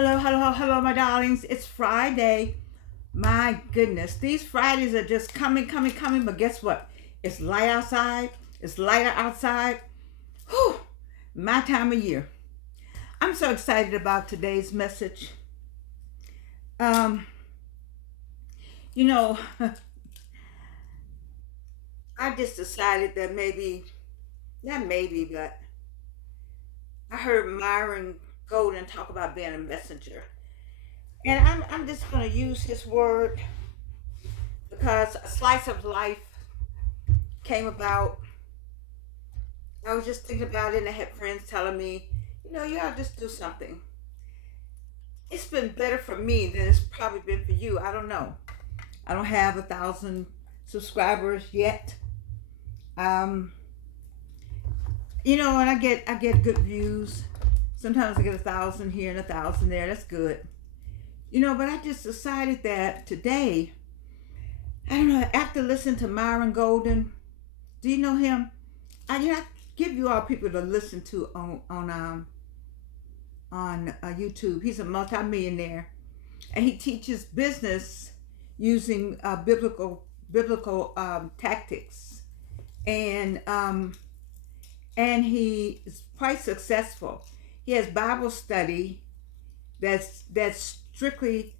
Hello, my darlings. It's Friday. My goodness, these Fridays are just coming. But guess what? It's light outside. It's lighter outside. Whew, my time of year. I'm so excited about today's message. Um, you know, I just decided that not maybe, but I heard Myron Golden talk about being a messenger. And I'm just going to use his word because a slice of life came about. I was just thinking about it, and I had friends telling me, you ought to just do something. It's been better for me than it's probably been for you. I don't know. I don't have 1,000 subscribers yet. Um, and I get good views. Sometimes I get 1,000 here and 1,000 there. That's good. But I just decided that today, I don't know, after listening to Myron Golden, do you know him? I give you all people to listen to on YouTube. He's a multimillionaire, and he teaches business using biblical tactics, and he is quite successful. He has Bible study that's strictly,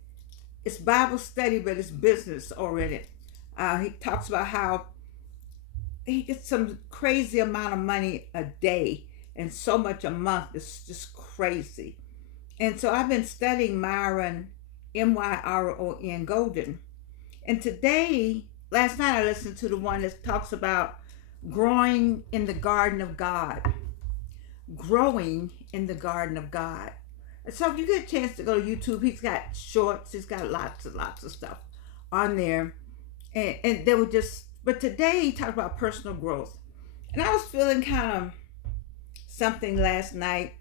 it's Bible study, but it's business oriented. He talks about how he gets some crazy amount of money a day and so much a month. It's just crazy. And so I've been studying Myron, Myron Golden. And last night I listened to the one that talks about growing in the garden of God. Growing in the garden of God. So if you get a chance to go to YouTube, he's got shorts, he's got lots of stuff on there. And they were but today he talked about personal growth. And I was feeling kind of something last night.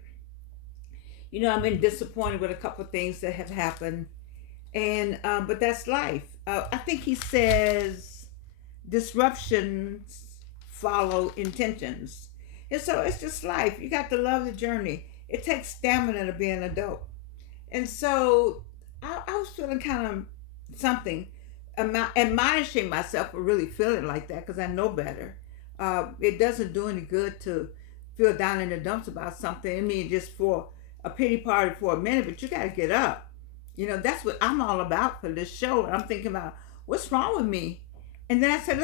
I've been disappointed with a couple of things that have happened. And but that's life. I think he says disruptions follow intentions. And so it's just life. You got to love the journey. It takes stamina to be an adult. And so I was feeling kind of something, admonishing myself for really feeling like that because I know better. It doesn't do any good to feel down in the dumps about something. I mean, just for a pity party for a minute, but you got to get up. That's what I'm all about for this show. And I'm thinking about what's wrong with me. And then I said,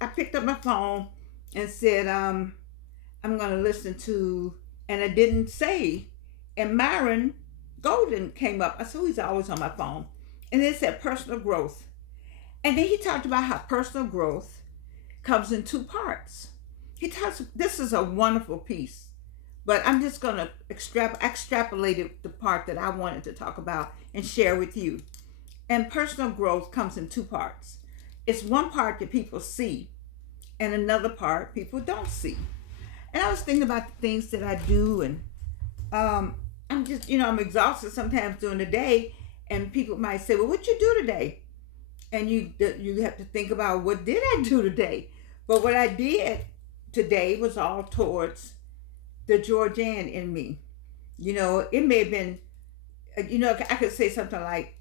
I picked up my phone and said, I'm going to listen to, and I didn't say, and Myron Golden came up. I said, he's always on my phone. And then it said personal growth. And then he talked about how personal growth comes in two parts. This is a wonderful piece, but I'm just going to extrapolate the part that I wanted to talk about and share with you. And personal growth comes in two parts. It's one part that people see, and another part people don't see. And I was thinking about the things that I do, and I'm just, I'm exhausted sometimes during the day, and people might say, well, what'd you do today? And you have to think about, what did I do today? But what I did today was all towards the Georgian in me. It may have been, I could say something like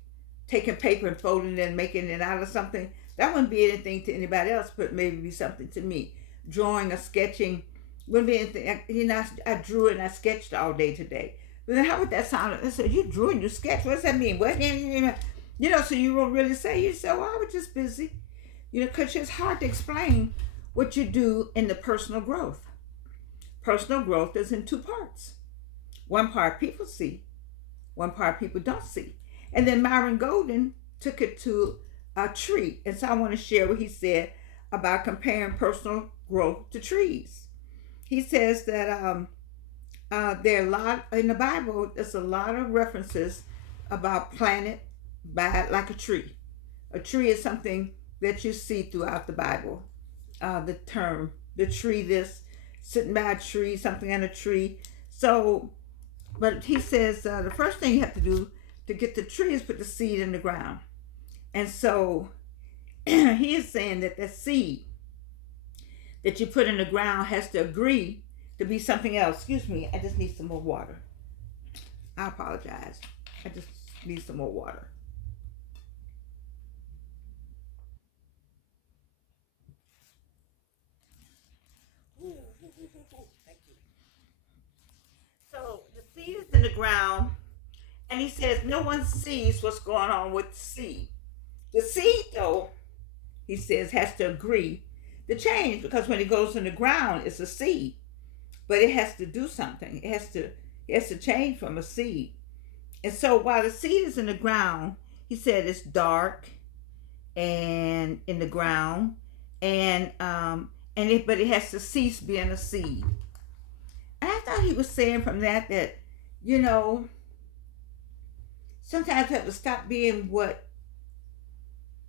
taking paper and folding it and making it out of something. That wouldn't be anything to anybody else, but maybe be something to me. Drawing or sketching wouldn't be anything. I drew and I sketched all day today. But then how would that sound? I said, you drew and you sketched. What does that mean? What? So you won't really say. You say, well, I was just busy. Because it's hard to explain what you do in the personal growth. Personal growth is in two parts. One part people see, one part people don't see. And then Myron Golden took it to a tree. And so I want to share what he said about comparing personal growth to trees. He says that there are a lot in the Bible. There's a lot of references about planted by like a tree. A tree is something that you see throughout the Bible. The term, the tree, this sitting by a tree, something on a tree. So, but he says the first thing you have to do to get the tree is put the seed in the ground. And so he is saying that the seed that you put in the ground has to agree to be something else. Excuse me, I just need some more water. I apologize. I just need some more water. Thank you. So the seed is in the ground, and he says no one sees what's going on with the seed. The seed, though, he says, has to agree to change because when it goes in the ground, it's a seed, but it has to do something. It has to change from a seed. And so while the seed is in the ground, he said it's dark and in the ground, but it has to cease being a seed. And I thought he was saying from that you know sometimes we have to stop being what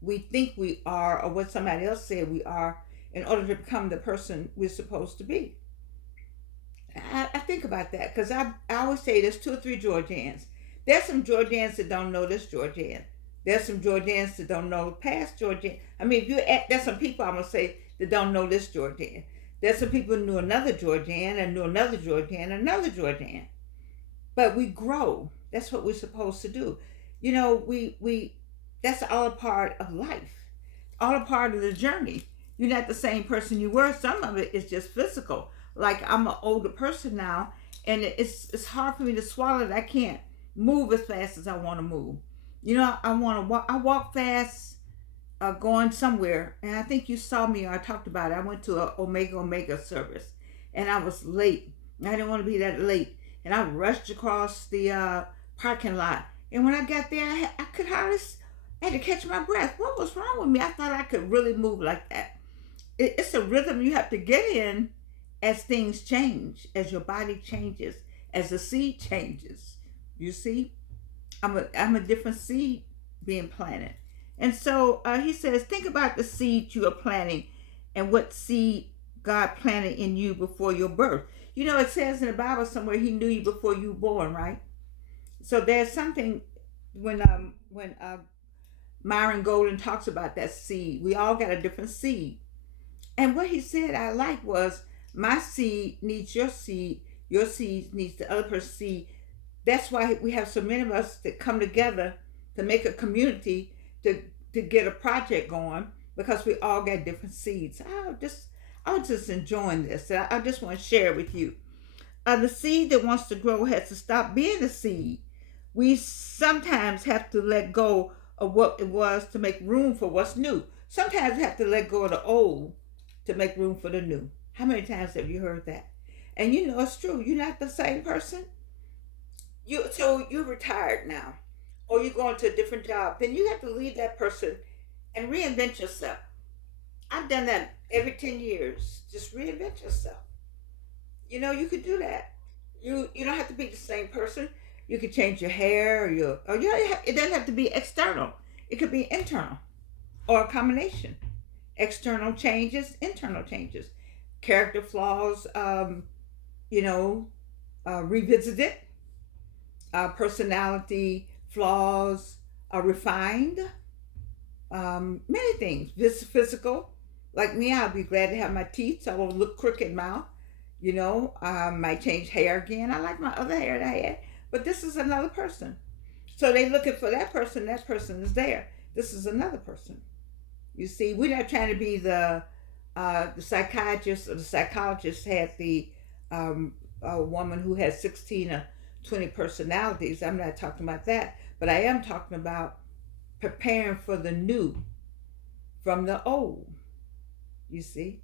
we think we are or what somebody else said we are in order to become the person we're supposed to be. I think about that because I always say there's two or three Georgians. There's some Georgians that don't know this Georgian. There's some Georgians that don't know past Georgian. I mean, there's some people I'm gonna say that don't know this Georgian. There's some people who knew another Georgian and knew another Georgian, another Georgian. But we grow. That's what we're supposed to do. We that's all a part of life, all a part of the journey. You're not the same person you were. Some of it is just physical. Like I'm an older person now, and it's hard for me to swallow that I can't move as fast as I want to move. I want to walk. I walk fast, going somewhere, and I think you saw me. Or I talked about it. I went to a Omega service, and I was late. I didn't want to be that late, and I rushed across the parking lot. And when I got there, I could hardly. I had to catch my breath. What was wrong with me? I thought I could really move like that. It's a rhythm you have to get in as things change, as your body changes, as the seed changes. You see, I'm a different seed being planted. And so he says, think about the seed you are planting and what seed God planted in you before your birth. It says in the Bible somewhere he knew you before you were born, right? So there's something when Myron Golden talks about that seed. We all got a different seed. And what he said I liked was, my seed needs your seed needs the other person's seed. That's why we have so many of us that come together to make a community to get a project going because we all got different seeds. I was just enjoying this. I just want to share it with you. The seed that wants to grow has to stop being a seed. We sometimes have to let go of what it was to make room for what's new. Sometimes we have to let go of the old to make room for the new. How many times have you heard that? And it's true. You're not the same person. So you're retired now, or you're going to a different job. Then you have to leave that person and reinvent yourself. I've done that every 10 years. Just reinvent yourself. You could do that. You don't have to be the same person. You could change your hair it doesn't have to be external. It could be internal or a combination. External changes, internal changes. Character flaws, revisited. Personality flaws are refined. Many things. Physical. Like me, I'll be glad to have my teeth so I won't look crooked mouth. I might change hair again. I like my other hair that I had. But this is another person. So they looking for that person is there. This is another person. You see, we're not trying to be the psychiatrist or the psychologist had the a woman who has 16 or 20 personalities. I'm not talking about that. But I am talking about preparing for the new from the old. You see?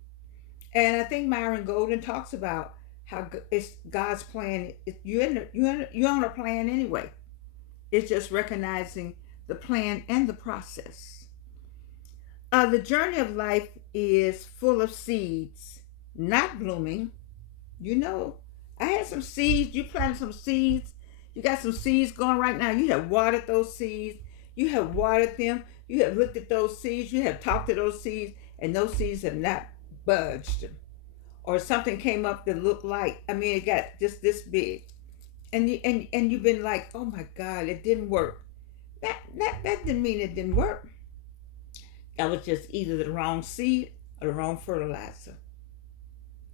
And I think Myron Golden talks about how it's God's plan. You're on a plan anyway. It's just recognizing the plan and the process. The journey of life is full of seeds, not blooming. I had some seeds. You planted some seeds. You got some seeds going right now. You have watered those seeds. You have watered them. You have looked at those seeds. You have talked to those seeds, and those seeds have not budged. Or something came up that looked like, it got just this big. And you've been like, oh my God, it didn't work. That didn't mean it didn't work. That was just either the wrong seed or the wrong fertilizer.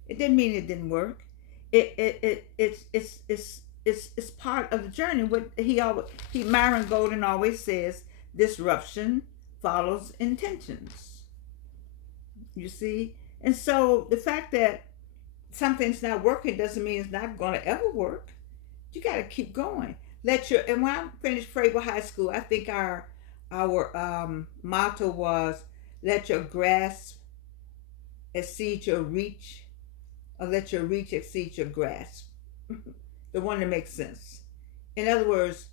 It didn't mean it didn't work. It's it's part of the journey. What he Myron Golden always says: disruption follows intentions. You see, and so the fact that something's not working doesn't mean it's not going to ever work. You got to keep going. And when I finished Frable High School, I think our motto was let your grasp exceed your reach, or let your reach exceed your grasp. The one that makes sense. In other words,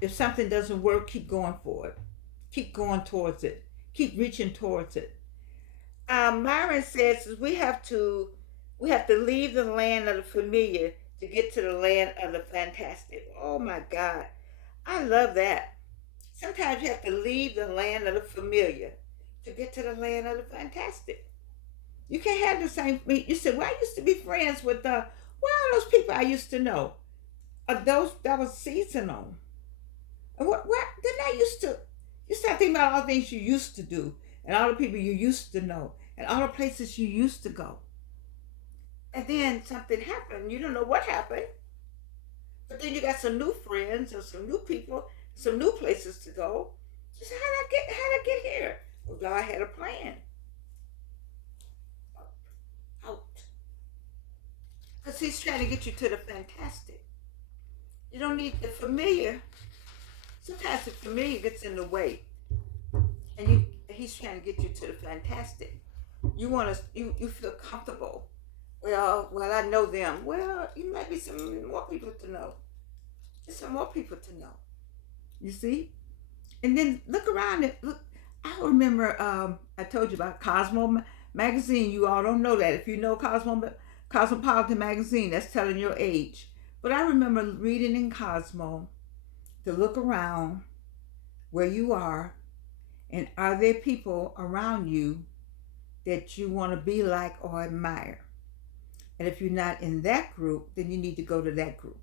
if something doesn't work, keep going for it. Keep going towards it. Keep reaching towards it. Myron says we have to leave the land of the familiar to get to the land of the fantastic. Oh my God, I love that. Sometimes you have to leave the land of the familiar to get to the land of the fantastic. You can't have the same. You said, "Well, I used to be friends with those people I used to know. Those that was seasonal. What did I used to? You start thinking about all the things you used to do, and all the people you used to know, and all the places you used to go. And then something happened. You don't know what happened, but then you got some new friends and some new people, some new places to go. You say, how did I get here? Well, God had a plan. Out. Because He's trying to get you to the fantastic. You don't need the familiar. Sometimes the familiar gets in the way, and He's trying to get you to the fantastic. You feel comfortable. Well, I know them. Well, you might be some more people to know. There's some more people to know. You see? And then look around it. Look, I remember I told you about Cosmo magazine. You all don't know that. If you know Cosmopolitan magazine, that's telling your age. But I remember reading in Cosmo to look around where you are, and are there people around you that you want to be like or admire? And if you're not in that group, then you need to go to that group,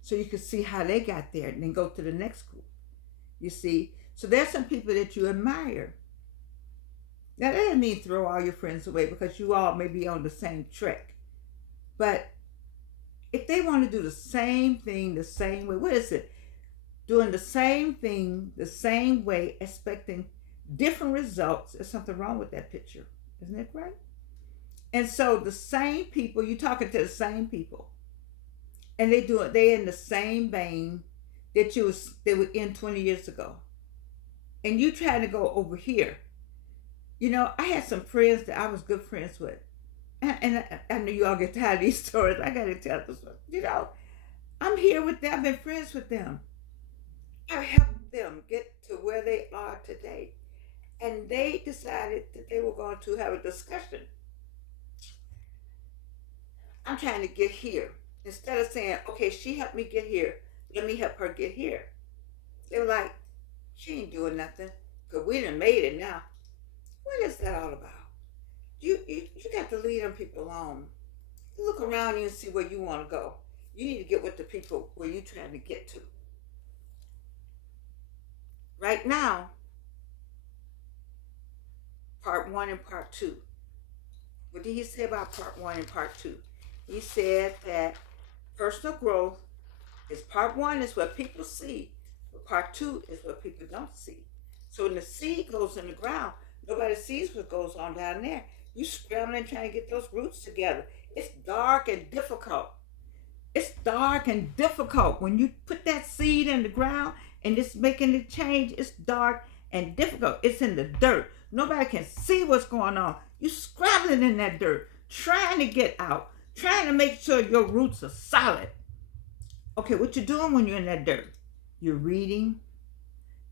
so you can see how they got there, and then go to the next group. You see? So there's some people that you admire. Now, that doesn't mean throw all your friends away, because you all may be on the same track. But if they want to do the same thing the same way, what is it? Doing the same thing the same way, expecting different results, there's something wrong with that picture. Isn't that right? And so the same people, you're talking to the same people, and they're in the same vein that they were in 20 years ago. And you trying to go over here. You know, I had some friends that I was good friends with. And I know you all get tired of these stories. I got to tell this one. You know, I'm here with them. I've been friends with them. I helped them get to where they are today. And they decided that they were going to have a discussion. I'm trying to get here. Instead of saying, okay, she helped me get here, let me help her get here. They were like, she ain't doing nothing, because we done made it now. What is that all about? You got to lead them people on. You look around you and see where you want to go. You need to get with the people where you're trying to get to. Right now, part 1 and part 2. What did he say about part 1 and part 2? He said that personal growth is part 1 is what people see, but part 2 is what people don't see. So when the seed goes in the ground, nobody sees what goes on down there. You scrambling trying to get those roots together. It's dark and difficult. It's dark and difficult. When you put that seed in the ground and it's making it change, it's dark and difficult. It's in the dirt. Nobody can see what's going on. You scrabbling in that dirt, trying to get out, trying to make sure your roots are solid. Okay, what you're doing when you're in that dirt? You're reading,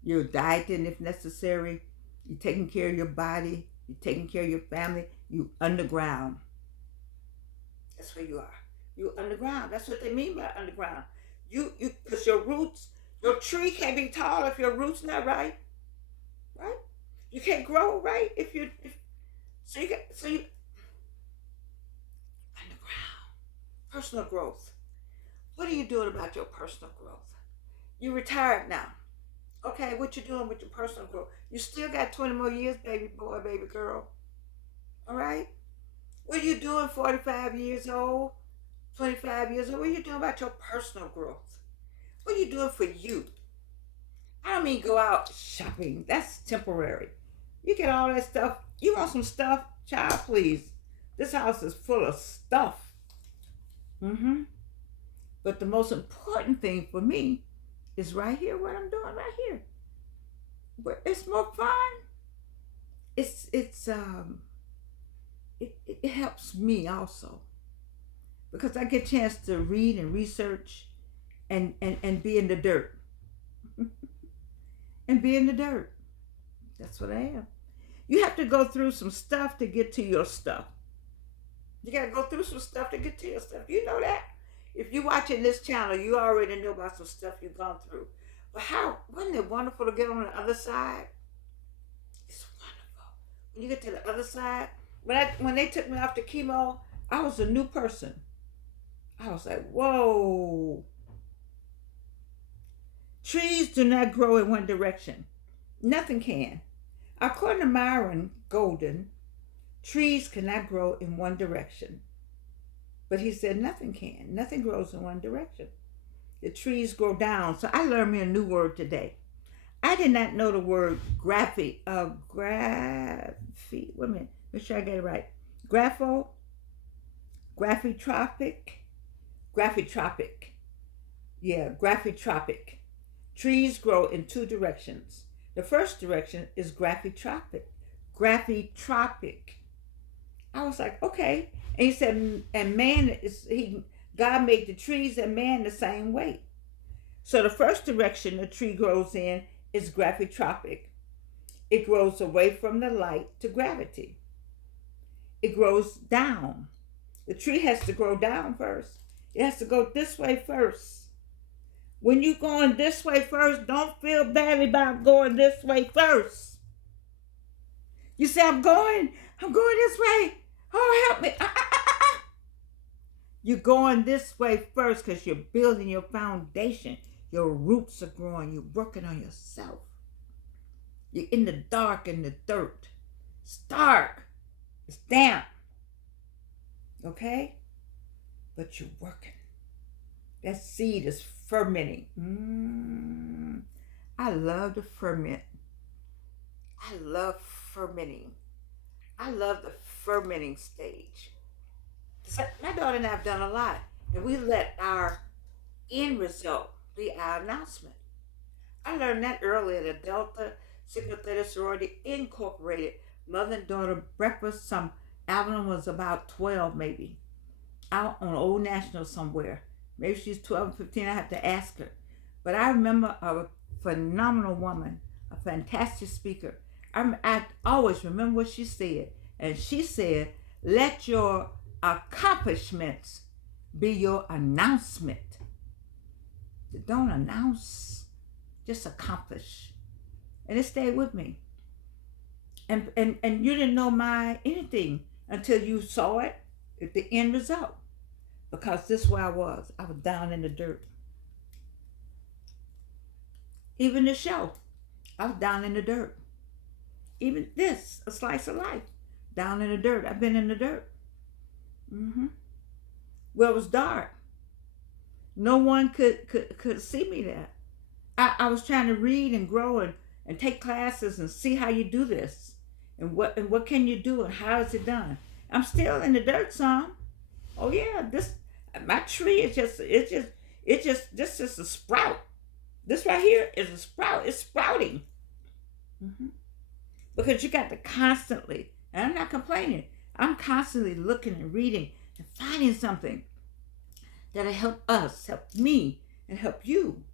you're dieting if necessary, you're taking care of your body, you're taking care of your family, you underground. That's where you are. You underground. That's what they mean by underground. Because your roots, your tree can't be tall if your roots not right. Right? You can't grow right so you underground. Personal growth. What are you doing about your personal growth? You're retired now. Okay, what you doing with your personal growth? You still got 20 more years, baby boy, baby girl. All right? What are you doing 45 years old? 25 years old. What are you doing about your personal growth? What are you doing for you? I don't mean go out shopping. That's temporary. You get all that stuff. You want some stuff? Child, please. This house is full of stuff. Mm-hmm. But the most important thing for me is right here, what I'm doing right here. But it's more fun. It helps me also because I get a chance to read and research and be in the dirt. And be in the dirt. That's what I am. You have to go through some stuff to get to your stuff. You got to go through some stuff to get to your stuff. You know that? If you're watching this channel, you already know about some stuff you've gone through. But wasn't it wonderful to get on the other side? It's wonderful. When you get to the other side, when they took me off the chemo, I was a new person. I was like, whoa. Trees do not grow in one direction. Nothing can. According to Myron Golden, trees cannot grow in one direction. But he said nothing can. Nothing grows in one direction. The trees grow down. So I learned me a new word today. I did not know the word wait a minute, make sure I get it right. Gravitropic. Yeah, gravitropic. Trees grow in two directions. The first direction is gravitropic. I was like, okay. And he said, and God made the trees and man the same way. So the first direction a tree grows in is gravitropic. It grows away from the light to gravity. It grows down. The tree has to grow down first. It has to go this way first. When you're going this way first, don't feel badly about going this way first. You say, I'm going this way. Oh, help me. You're going this way first because you're building your foundation. Your roots are growing. You're working on yourself. You're in the dark, in the dirt. It's dark. It's damp. Okay? But you're working. That seed is fermenting. I love the ferment. I love fermenting. I love the fermenting stage. My daughter and I have done a lot, and we let our end result be our announcement. I learned that early at a Delta Sigma Theta Sorority Incorporated mother and daughter breakfast. Avalon was about 12 maybe, out on Old National somewhere. Maybe she's 12 or 15, I have to ask her. But I remember a phenomenal woman, a fantastic speaker. I always remember what she said. And she said, let your accomplishments be your announcement. Don't announce, just accomplish. And it stayed with me. And you didn't know anything until you saw it at the end result. Because this is where I was. I was down in the dirt. Even the show, I was down in the dirt. Even this, a slice of life, down in the dirt. I've been in the dirt. Well, it was dark. No one could see me there. I was trying to read and grow and take classes and see how you do this. And what can you do and how is it done? I'm still in the dirt some. Oh yeah, my tree is just a sprout. This right here is a sprout. It's sprouting. Because you got to constantly, and I'm not complaining, I'm constantly looking and reading and finding something that'll help us, help me, and help you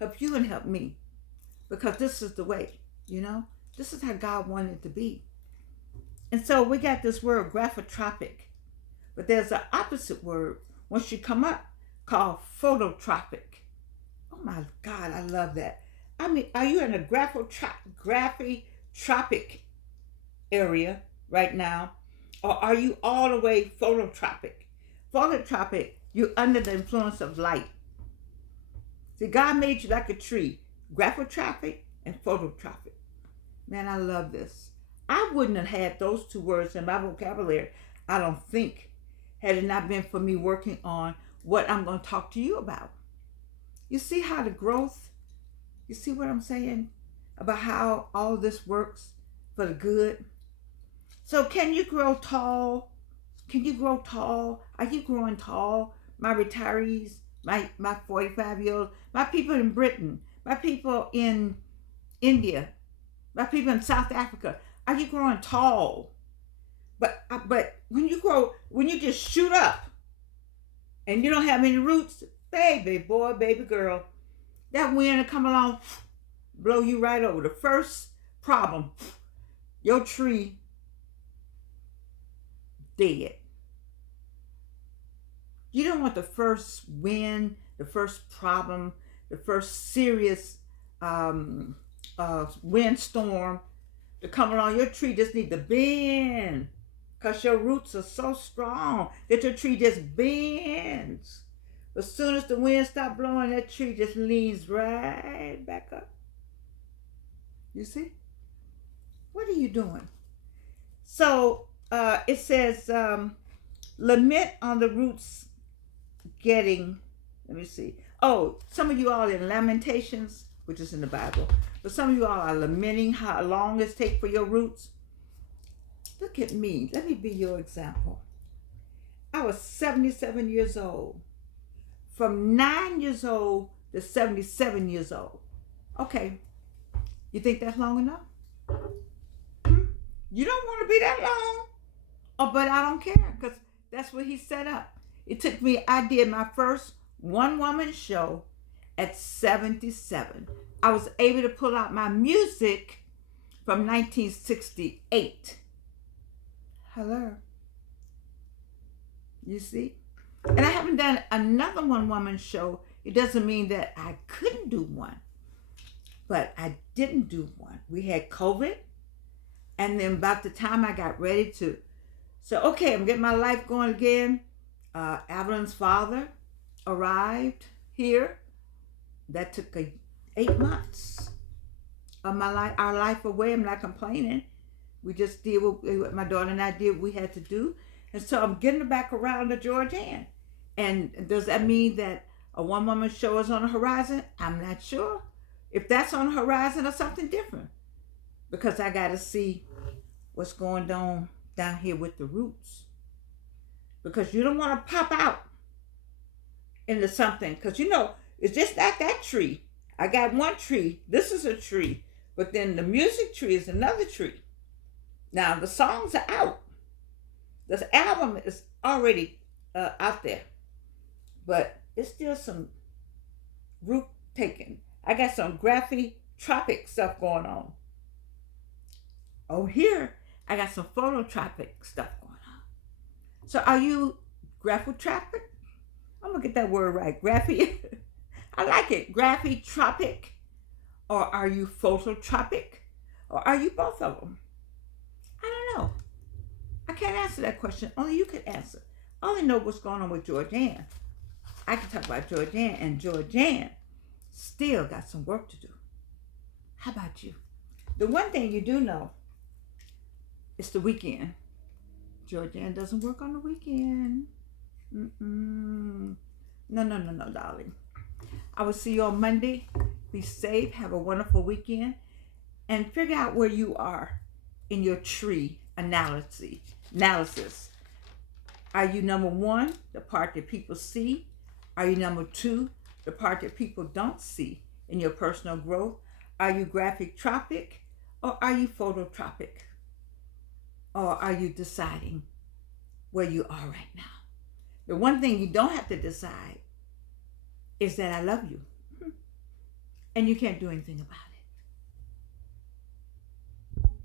and help me. Because this is the way, this is how God wanted it to be. And so we got this word gravitropic, but there's an opposite word once you come up called phototropic. Oh my God, I love that. I mean, are you in a gravitropic area right now? Or are you all the way phototropic? Phototropic, you're under the influence of light. See, God made you like a tree. Gravitropic and phototropic. Man, I love this. I wouldn't have had those two words in my vocabulary, I don't think, had it not been for me working on what I'm going to talk to you about. You see how the growth, you see what I'm saying about how all this works for the good? So can you grow tall? Can you grow tall? Are you growing tall? My retirees, my 45-year-old, my people in Britain, my people in India, my people in South Africa, are you growing tall? But when you grow, when you just shoot up and you don't have any roots, baby boy, baby girl, that wind will come along, blow you right over. The first problem, your tree dead. You don't want the first wind, the first problem, the first serious windstorm to come along. Your tree just need to bend because your roots are so strong that your tree just bends. As soon as the wind stops blowing, that tree just leans right back up. You see? What are you doing? So it says, lament on the roots getting, let me see. Oh, some of you all in Lamentations, which is in the Bible, but some of you all are lamenting how long it takes for your roots. Look at me. Let me be your example. I was 77 years old. From 9 years old to 77 years old. Okay. You think that's long enough? You don't want to be that long. Oh, but I don't care because that's what he set up. It took me, I did my first one-woman show at 77. I was able to pull out my music from 1968. Hello. You see? And I haven't done another one-woman show. It doesn't mean that I couldn't do one. But I didn't do one. We had COVID. And then about the time I got ready to, so okay, I'm getting my life going again. Evelyn's father arrived here. That took 8 months of my life, our life away. I'm not complaining. We just did what my daughter and I did. We had to do, and so I'm getting back around to Georgian. And does that mean that a one-woman show is on the horizon? I'm not sure if that's on the horizon or something different, because I got to see what's going on down here with the roots. Because you don't want to pop out into something, because you know it's just like that tree. I got one tree. This is a tree, but then the music tree is another tree. Now the songs are out. This album is already out there, but it's still some root taking. I got some Gravitropic stuff going on. Oh, here I got some Phototropic stuff going on. So are you Gravitropic? I'm gonna get that word right. I like it. Gravitropic, or are you Phototropic, or are you both of them? I don't know. I can't answer that question. Only you can answer. I only know what's going on with Georgian. I can talk about Georgian, and Georgian still got some work to do. How about you? The one thing you do know is the weekend. Georgian doesn't work on the weekend. No, darling. I will see you on Monday. Be safe. Have a wonderful weekend. And figure out where you are in your tree analysis. Are you number one, the part that people see? Are you number two, the part that people don't see in your personal growth? Are you Gravitropic, or are you Phototropic? Or are you deciding where you are right now? The one thing you don't have to decide is that I love you. And you can't do anything about it.